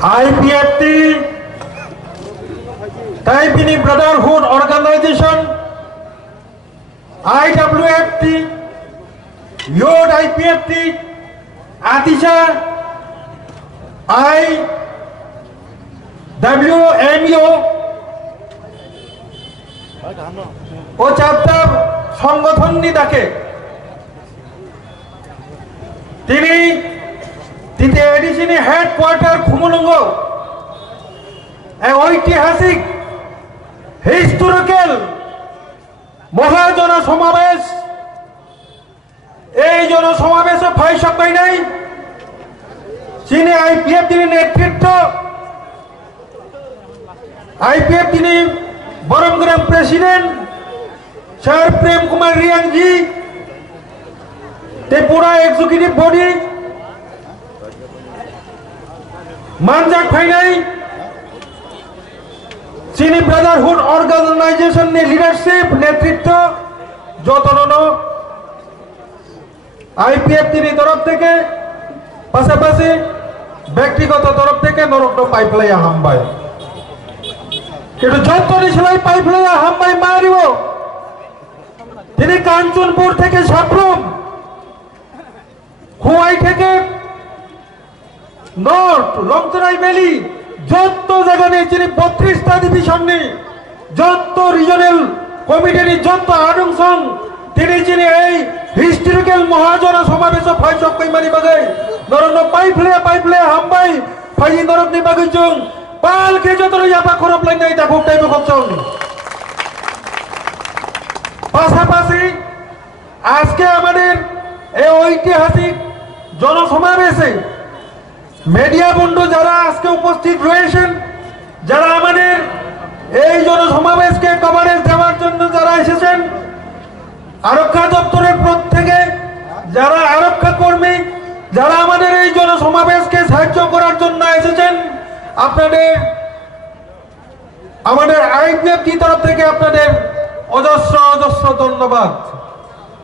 IPFT, Taipini Brotherhood Organization, IWFT, Yod IPFT, Atisha, IWMO ও চাপতার সংগঠন ডাকে তিনি তৃতীয় এডিশনে হেডকোয়ার্টার খুমলুঙ্গ ঐতিহাসিক হিস্টোরিক্যাল মহাজন সমাবেশ এই জনসমাবেশে ফাইসব নাই চীনে আইপিএফ তিনি নেতৃত্ব आईपीएफ তিনি বরমগ্রাম প্রেসিডেন্ট স্যার প্রেম কুমার রিয়াং জি त्रिपुरा एग्जीक्यूटिव बॉडी मानजाक फाइनाई चीनी ब्रदरहुड ऑर्गेनाइजेशन ने लीडरशिप नेतृत्व যতনো आईपीएफ তিনি তরফ থেকে পাশাপাশি ব্যক্তিগত তরফ থেকে নরকটো পাইপলাইয়া হামবাই কিন্তু যতনি সেলাই পাইপলাইয়া হামবাই মারিব তিনি কাঞ্চনপুর থেকে সাপ্রম খুয়াই থেকে নর্থ লংতরাই ভ্যালি যত জায়গা নেই তিনি 32টা ডিভিশন নেই যত রিজনাল কমিটির যত আদংসং তিনি যিনি এই হিস্টোরিক্যাল মহাজন সমাবেশ ফাইসক কইমানি বাগাই নরন পাইপলে হামবাই ফাই নরকনি বাগাইজং পালকে যত ইয়াপা খরপ লাই নাই তা ভুকটাই বকছং পাশাপাশি আজকে আমাদের এই ঐতিহাসিক জনসমাবেশে মিডিয়া বন্ধু যারা আজকে উপস্থিত রয়েছেন যারা আমাদের এই জনসমাবেশকে কভারেজ দেওয়ার জন্য যারা এসেছেন আরক্ষা দপ্তরের প্রত্যেকে যারা আরক্ষা কর্মী যারা আমাদের এই জনসমাবেশকে সাহায্য করার জন্য এসেছেন আপনাদের আমাদের আইপিএফটি তরফ থেকে আপনাদের অজস্র অজস্র ধন্যবাদ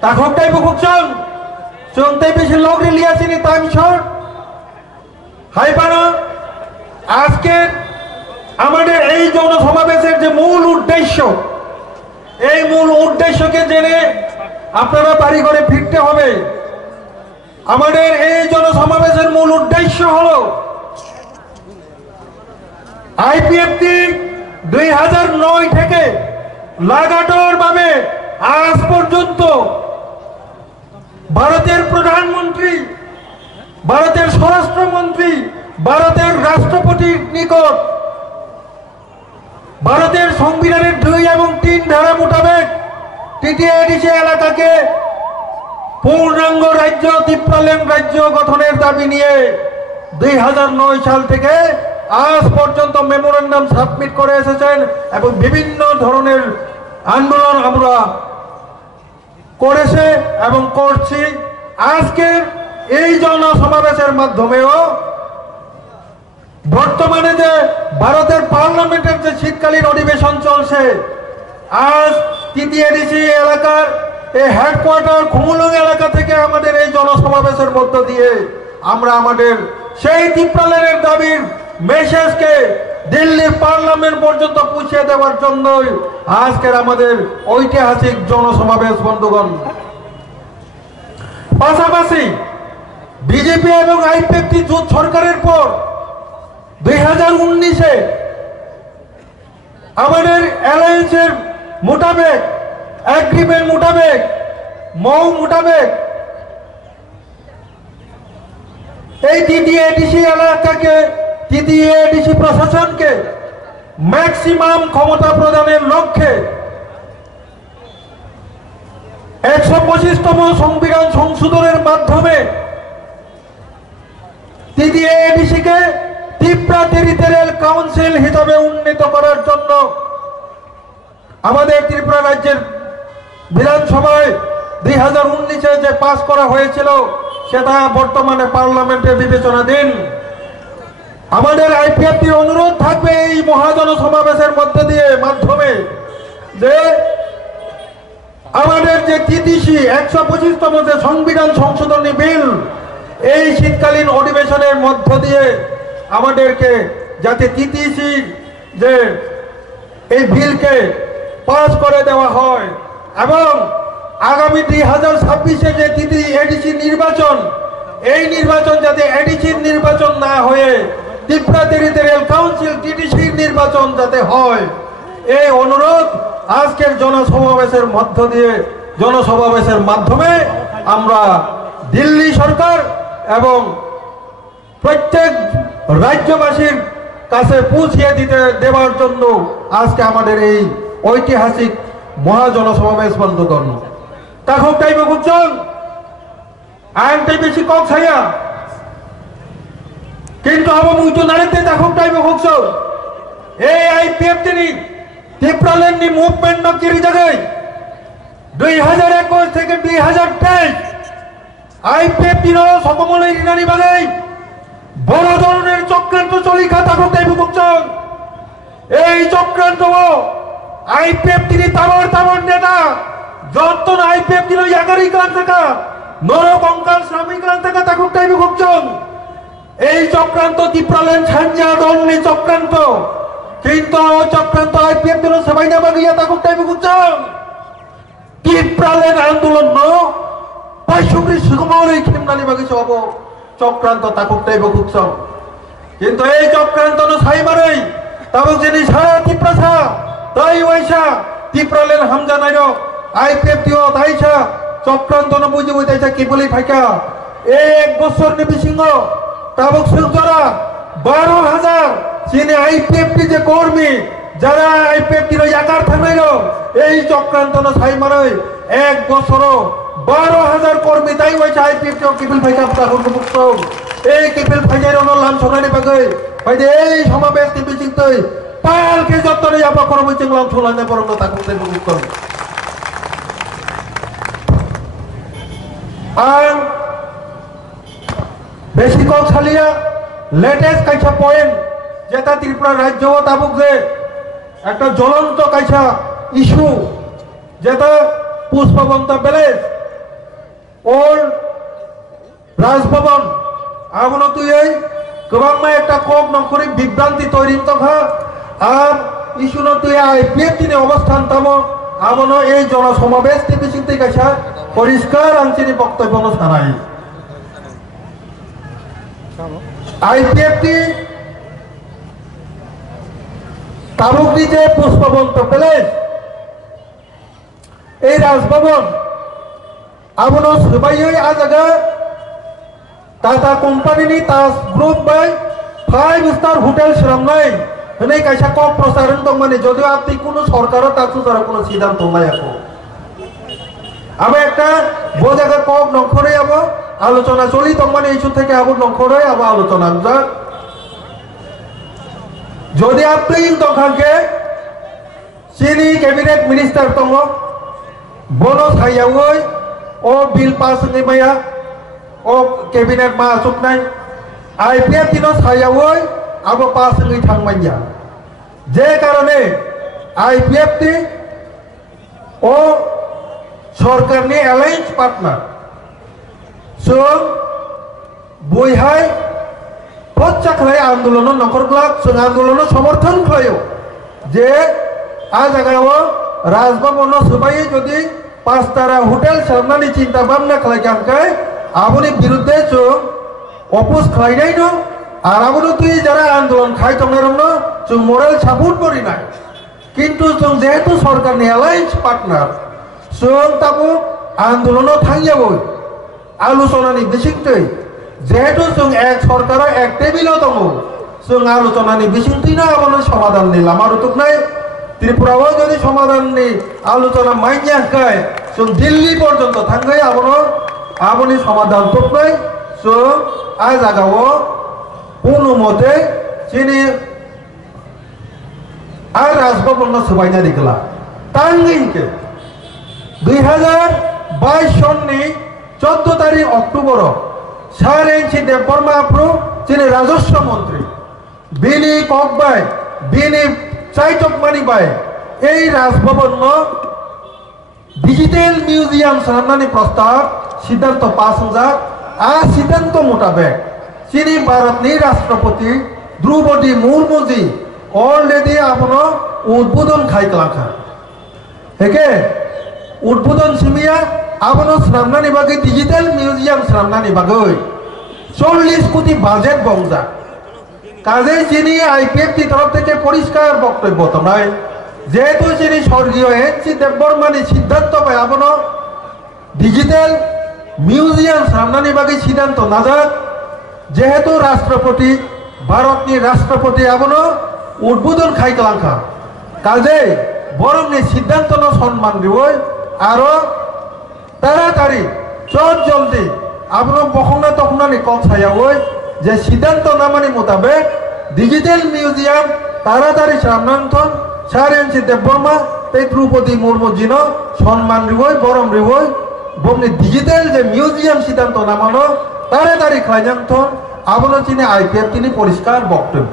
তাখকটাই বুকছন চলতে বেশি লোক লিয়াছিনি তামিশর হাইপানো আজকে আমাদের এই জনসমাবেশের যে মূল উদ্দেশ্য এই মূল উদ্দেশ্যকে জেনে আপনারা বাড়ি ঘরে ফিরতে হবে আমাদের এই জনসমাবেশের মূল উদ্দেশ্য হলো আইপিএফটি 2009 থেকে লাগাতারভাবে আজ পর্যন্ত ভারতের প্রধানমন্ত্রী ভারতের স্বরাষ্ট্রমন্ত্রী ভারতের রাষ্ট্রপতির নিকট ভারতের সংবিধানের 2 এবং 3 ধারা মোতাবেক টিটিএডিসি এলাকাকে পূর্ণাঙ্গ রাজ্য ত্রিপুরাল্যান্ড রাজ্য গঠনের দাবি নিয়ে 2009 সাল থেকে আজ পর্যন্ত মেমোরেন্ডাম সাবমিট করে এসেছেন এবং বিভিন্ন ধরনের আন্দোলন আমরা করেছে এবং করছি আজকে এই জনসমাবেশের মাধ্যমেও বর্তমানে যে ভারতের পার্লামেন্টের যে শীতকালীন অধিবেশন চলছে আজ টিটিএডিসি এলাকার এই হেডকোয়ার্টার খুমুলুং এলাকা থেকে আমাদের এই জনসমাবেশের মধ্য দিয়ে আমরা আমাদের সেই ত্রিপুরাল্যান্ডের দাবির মেসেজকে দিল্লির পার্লামেন্ট পর্যন্ত পৌঁছে দেওয়ার জন্যই আজকের আমাদের ঐতিহাসিক জনসমাবেশ বন্ধুগণ পাশাপাশি বিজেপি এবং আইপিএফটি জোট সরকারের পর 2019-এ আমাদের অ্যালায়েন্সের মোতাবেক এগ্রিমেন্ট মোতাবেক মৌ মোতাবেক এই টিটিএডিসি এলাকাকে টিটিএডিসি প্রশাসনকে ম্যাক্সিমাম ক্ষমতা প্রদানের লক্ষ্যে 125তম সংবিধান সংশোধনের মাধ্যমে টিটিএডিসিকে ত্রিপুরা টেরিটোরিয়াল কাউন্সিল হিসাবে উন্নীত করার জন্য আমাদের ত্রিপুরা রাজ্যের বিধানসভায় 2019-এ যে পাস করা হয়েছিল সেটা বর্তমানে পার্লামেন্টে বিবেচনাধীন আমাদের আইপিএফটির অনুরোধ থাকবে এই মহাজন সমাবেশের মাধ্যমে যে আমাদের যে টিটিসি 125তম যে সংবিধান সংশোধনী বিল এই শীতকালীন অধিবেশনের মধ্য দিয়ে আমাদেরকে যাতে টিটিসি যে এই বিলকে পাস করে দেওয়া হয় এবং আগামী 2026-এ যে এডিসি নির্বাচন, এই নির্বাচন যাতে এডিসির নির্বাচন না হয়ে ত্রিপুরা টেরিটোরিয়াল কাউন্সিল টিটিসির নির্বাচন যাতে হয়, এই অনুরোধ আজকের জনসমাবেশের মধ্য দিয়ে জনসমাবেশের মাধ্যমে আমরা দিল্লি সরকার এবং প্রত্যেক রাজ্যবাসীর কাছে পৌঁছিয়ে দেওয়ার জন্য আজকে আমাদের এই ঐতিহাসিক মহাজনসমাবেশ বন্ধ করল। তাহলে টাইমে বুঝছেন আইনটাই বেশি কম ছাইয়া কিন্তু আমার মুখ নাড়িতে তখন টাইমে বুঝছ এই আইপিএফ তিনি ত্রিপুরাল্যান্ডনি মুভমেন্ট নকিরি জায়গায় 2021 থেকে 2023 আইপিএফ টির সকমলে রিনানি বাগাই বড় ধরনের চক্রান্ত চলিখা তখন টাইমে বুঝছেন এই চক্রান্ত আইপিএফ তিনি তাবর নেতা যত আইপিএফ ছিল এগারোই কান থাকা নরকঙ্কাল শ্রমিক কান থাকা তখন টাইমে বুঝছেন এই চক্রান্ত ত্রিপুরাল্যান্ড ছাঞ্জা দলনি চক্রান্ত কিন্তু চক্রান্ত আইপিএফ ছিল সবাই না বাগিয়া তখন টাইমে বুঝছেন ত্রিপুরাল্যান্ড আন্দোলন পাইশুগ্রী সুগমর এই খিমনালি বাগিছে হব চক্রান্ত তখন টাইমে বুঝছেন কিন্তু এই চক্রান্ত সাই মারেই তবে যিনি সারা ত্রিপুরা তাই ওইসা ত্রিপুরাল্যান্ড হামজা নাইর আইপিএফ টিও তাইছা চক্রান্ত বুঝে বুঝাইছা কি বলি ফাইকা এক বছর নিবি সিংহ তাবক সিংহরা 12,000 চিনে আইপিএফ টি যে কর্মী যারা আইপিএফ টির একার থানাইর এই চক্রান্ত সাই মারে এক বছর 12,000 কর্মী তাই ওইসা আইপিএফ টিও কিপিল ফাইকা তখন মুক্ত এই কিপিল ফাইজার লাম সোনানি বাগে ফাইদে এই সমাবেশ টিপি চিনতে পালকে যতরে আপা করব চিংলাম সোলানে পরম তাকু দেব মুক্ত আর বেশি কম ছালিয়া লেটেস্ট কাইছা পয়েন্ট যেটা ত্রিপুরা রাজ্য তাবুক যে একটা জ্বলন্ত কাইছা ইস্যু যেটা পুষ্পবন্ত প্যালেস ওর রাজভবন আমন তুই এই গোবাংমা একটা কক নকরি বিভ্রান্তি তৈরি তখা আর ইস্যু ন তুই আইপিএফ তিনি অবস্থান তাম আমন এই জনসমাবেশ টিপি চিন্তে কাইছা পরিষ্কার আঞ্চলিক বক্তব্য জানাই আইপিএফটি তাবুকটি যে পুষ্পবন্ত প্যালেস এই রাজভবন আমন সবাই আজাগা Tata company Taj group by 5 star hotel শ্রমনাই হনে কাইসা কক প্রসারণ দং মানে যদিও আপনি কোনো সরকারও তাকু তারা কোনো সিদ্ধান্ত নাই আপো আমি একটা বোঝাকে কক নখরে যাব আলোচনা চলি দং মানে ইস্যু থেকে আবু নখরে আবু আলোচনা যা যদি আপনি দখানকে চিনি ক্যাবিনেট মিনিস্টার দङ বন সাইয়াওই ও বিল পাস নিমায়া ও ক্যাবিনেট মা আসুক নাই আইপিএফ দিন সাইয়াওই আবু পাস নি থাংমাইয়া যে কারণে আইপিএফ টি ও সরকারনি অ্যালায়েন্স পার্টনার সো বইহাই পচ্চা খাই আন্দোলন নকরগ্লাক जों আন্দোলন সমর্থন খায়ো যে আ জায়গায় রাজভবন সবাই যদি 5 তারা হোটেল সামনানি চিন্তা ভাবনা খাইকামকাই আবুনি বিরুদ্ধে जों অপোজ খাইনাই ন আর আবুনি তুই যারা আন্দোলন খাই তংরম जों মোরাল সাপোর্ট করি না কিন্তু जों যেহেতু সরকারনি অ্যালায়েন্স পার্টনার जों তাবো আন্দোলন থাঙ্গিয়াবো আলোচনানি বিশিংতৈ যেহেতু जों এক সরকার এক টেবিল দङ जों আলোচনানি বিশিংতৈ না আবনো সমাধান নি লামা রুতুক নাই ত্রিপুরাও যদি সমাধাননি আলোচনা মাইয়া খায় जों দিল্লি পর্যন্ত থাঙ্গাই আবনো আবনি সমাধান তুক নাই जों আ জায়গাও কোনো মতে চিনি আর রাজভবন সবাইনা দিগলা তাঙ্গিনকে 2022 সননি 14 তারিখ অক্টোবর সারেঞ্চি দেববর্মা আপ্রু যিনি রাজস্ব মন্ত্রী বিনি ককবাই বিনি চাইটক মানিবাই এই রাজভবন ডিজিটাল মিউজিয়াম সামনানি প্রস্তাব সিদ্ধান্ত পাস হওয়া আর সিদ্ধান্ত মোতাবেক যিনি ভারতনি রাষ্ট্রপতি দ্রৌপদী মুর্মুজি অলরেডি আপনার উদ্বোধন খাইকলাখা হেকে উদ্বোধন সিমিয়া আপনার শ্রামনানি বাকি ডিজিটাল মিউজিয়াম শ্রামনানি বাকি 40 কোটি বাজেট বংজা কাজে যিনি আইপিএফটি তরফ থেকে পরিষ্কার বক্তব্য তোমরা যেহেতু যিনি স্বর্গীয় এন.সি. দেববর্মানি সিদ্ধান্ত পায় আপনার ডিজিটাল মিউজিয়াম সামনানি বাকি সিদ্ধান্ত না যাক যেহেতু রাষ্ট্রপতি ভারতনি রাষ্ট্রপতি আপনার উদ্বোধন খাইকলাখা কাজে বরংনি সিদ্ধান্ত সম্মান দিব আরো তাড়াতাড়ি জলদি আপনার বখনা তখনানি কল ছায়াও যে সিদ্ধান্ত নামানি মোতাবেক ডিজিটাল মিউজিয়াম তাড়াতাড়ি সামনান্থন স্যার এন.সি. দেববর্মা এই দ্রৌপদী মুর্মু জিন সম্মান রিবই বরম রিবই বমনি ডিজিটাল যে মিউজিয়াম সিদ্ধান্ত নামানো তাড়াতাড়ি খাইজান্থন আপনার চিনি আইপিএফ তিনি পরিষ্কার বক্তব্য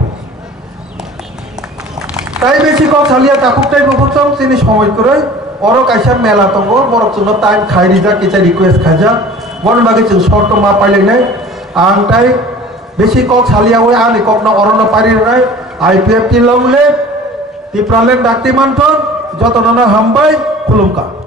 তাই বেশি কম সালিয়া তাকুকটাই বকুচম তিনি সময় করে অর কাইসা মেলা দङ বরক জন্য টাইম খাইরিজা কিচা রিকোয়েস্ট খাইজা বন বাকি जों শর্ত মা পাইলেনাय आं ताई बेसि कक सालियावे आनि ककना अरना पारिनाय आइपिएफ ति लंगले ति प्रालेन दाक्ति मानथन जतनना हामबाय खुलुमका।